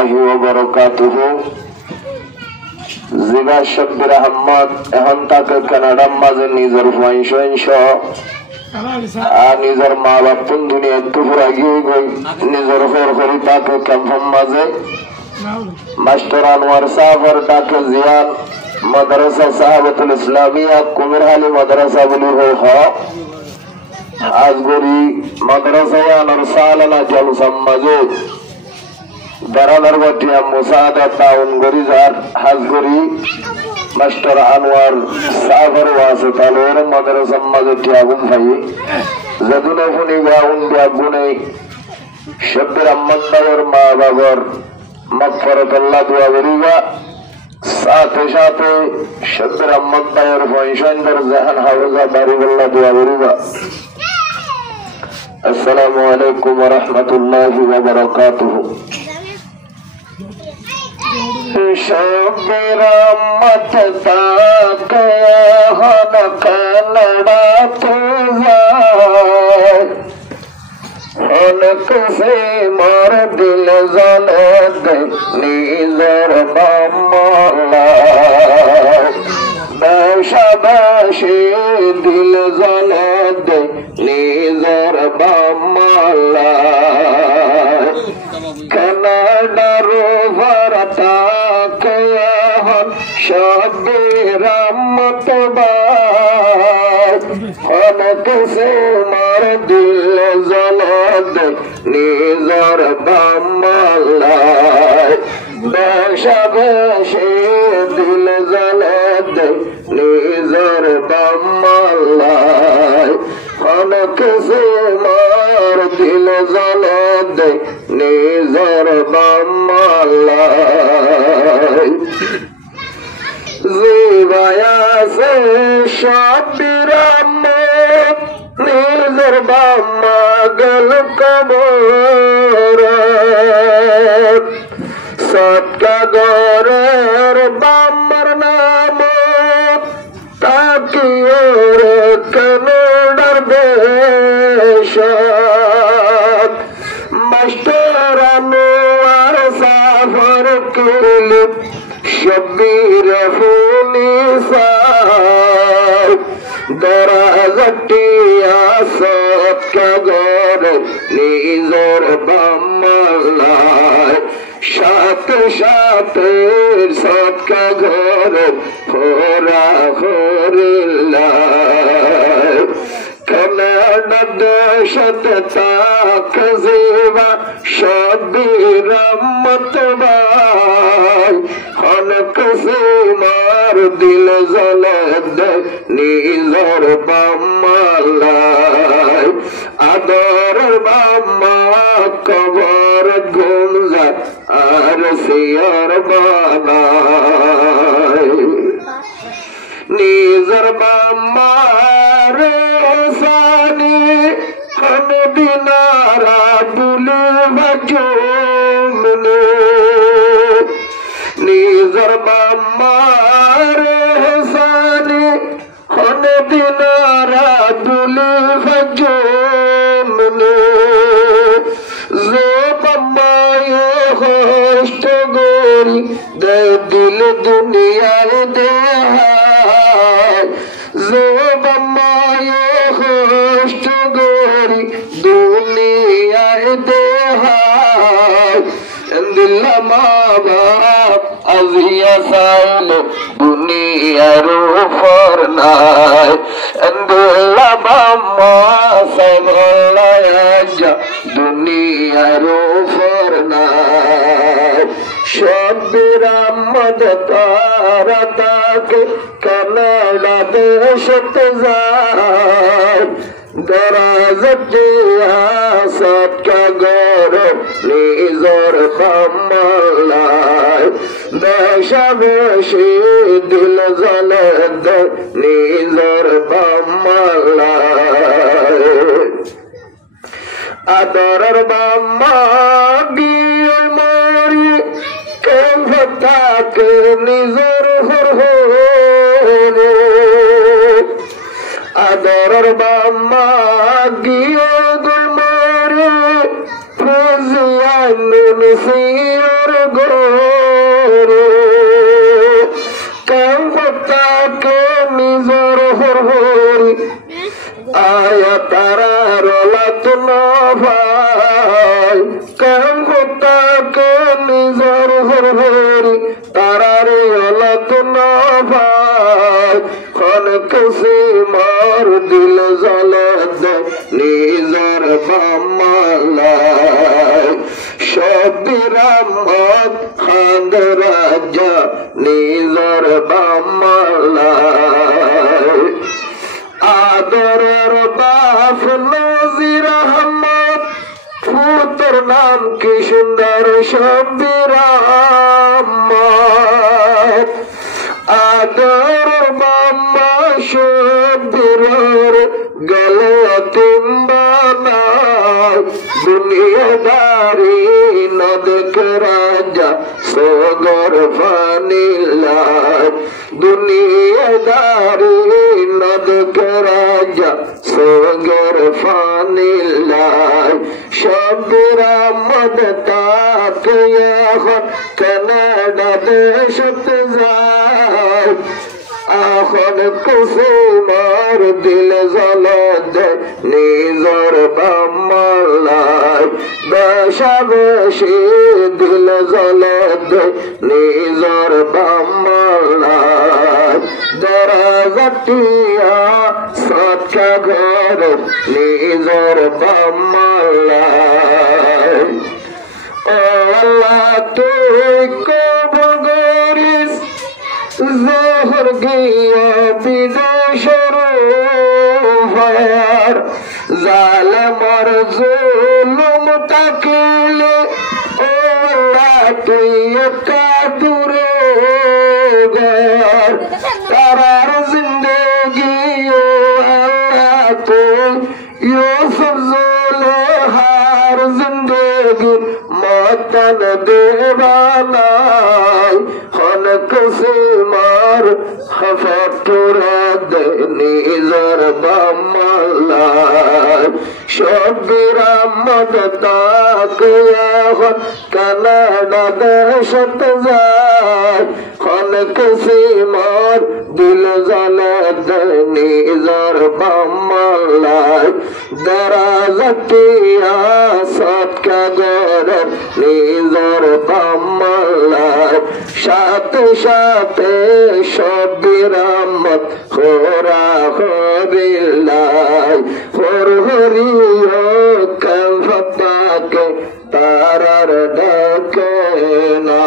রহমতুল্লাহি ওয়া বারাকাতুহু। জিবা শব্বির আহমদ এখন তাকে কানাডার মাঝে নিজের পয়সা আর নিজের মা বাপ দুনিয়া দুপুর গিয়ে গই নিজের হর করি তাকে ক্যাম্পের মাঝে মাস্টার আনোয়ার সাহাবের ডাকে জিয়ান মাদ্রাসা সাহাবাতুল ইসলামিয়া কুমির হালি মাদ্রাসা বলি হ আজগরি মাদ্রাসায় আনার সালানা জলসাম মাঝে দারাদার বাটিয়া মুসাদা টাউন গরিজার হাজগরি মাস্টার আনোয়ার সাহাবের ওয়াসে তালের মাদ্রাসা মাঝে টিয়াগুন ভাই যদুনে ফুনি গাউন বিয়াগুনে শব্বির আহমদ ভাইয়ের মা বাবার মাগফিরাতুল্লাহ দোয়া করিবা। সাথে সাথে শব্বির আহমদ ভাইয়ের পয়সান্দর জাহান হাওজা বাড়িবল্লাহ দোয়া করিবা। আসসালামু আলাইকুম ওয়া রাহমাতুল্লাহি ওয়া বারাকাতুহু। শব্বির আহমদ তাকে হন কানাডা তুজা অনেক সে মার দিল জানত নিজর মামলা বেশাবাসী দিল জানত নিজর মামলা কানাডার ভারতা কয়হন শব্বির আহমদ অনেক সে মার দিল জানত নিজর মামলা বেশাবাসী দিল জানত নিজর মামলা অনেক সে মার দিল জানত নিজর মামলা জিবায়া সে শব্বির আহমদ নিজর বাম্মা গল কবর সৎকা গরের বাম্মার নাম তাকি ওর কানাডার দেশ মাস্টার আনোয়ার সাফর কুলি শব্বির ফুনি সার দরাজটিয়া সৎকা গর নিজর বাম্মালায় সাথে সাথে সৎকা ঘর খোরা খোরিল্লায় কানাডা দেশত তাক জিবা শব্বির আহমদ ভাই অনেক সে মার দিল জানত নিজর বাম্মালায় আদর বাম্মা কবর গুমজা আর সিয়ার বানায় নিজর বাম্মার সানি হন দিনারা বুলে বাজুমনে নিজর বাম্মার সানি হন দিনারা বুলে বাজুমনে যে বাম্মায়ে হোষ্ট গরি দে দিল দুনিয়ায় দেহায় যে বাম্মায়ে হোষ্ট গরি দুনিয়ায় দেহায় দিল মা বাপ আজিয়া সাইল দুনিয়ার উপর নাই দিল বাম্মা সাইবল্লাহ দুনিয়ার উপর নাই শব্বির আহমদ তারা তাকে কানাডা দেশত যায় দরাজটিয়া সৎকা গর নিজর মামলায় বেশাবেশি দিল জানত নিজর মামলায় আদরের বাম্মা গিয়ে মরি কেভ তাকে নিজর হর আদরের বাম্মা গিয়ে গুল মরি ফুজিয়ান সিয়র গরে কামতাকে নিজর হরি আয়া তারা রলাত না ভাই কামতাকে নিজর হরি তারারে রলাত না ভাই খনক সে মার দিল জলত নিজর বামালাই শবিরামত খান্দ রাজা নিজর বামালাই আদরের বাপ নজির আহমদ পুত্র নাম কি সুন্দর শবিরামত আদর মামা শবিরের গলে তিম্বানা দুনিয়াদারি নদক রাজা সগর ফানিলা দুনিয়াদারি নদক রাজা সগর ফানিলা শবিরামত তাকে এখন কানাডা দেশতে যায় এখন কুসুমার দিল জলদ নিজর বামালাই বেশাবেশি দিল জলদ নিজর বামালাই দরাজটিয়া সৎকা ঘর নিজর বামালাই আল্লাহ তুই কবগরিস জহর গিয়া বিদেশের ভার জালেমর জুলুম তাকিলে ও আল্লাহ তুই কাদুরে গর তারার জিন্দগি ও আল্লাহ তুই ইউসুফ জুলেহার জিন্দগি মতন দেবানাই খনক সে মার হফতুরাদ নিজর বামালাই শবিরামত তাকে এখন কানাডা দেশত যায় খনক সে মার দিল জলদ নিজর বামালাই দরাজটিয়া সৎকা গর নিজর বামালাই সাথে সাথে শবিরামত খোরা হরিলাই হর হরিও কাফতাকে তারার ডাকে না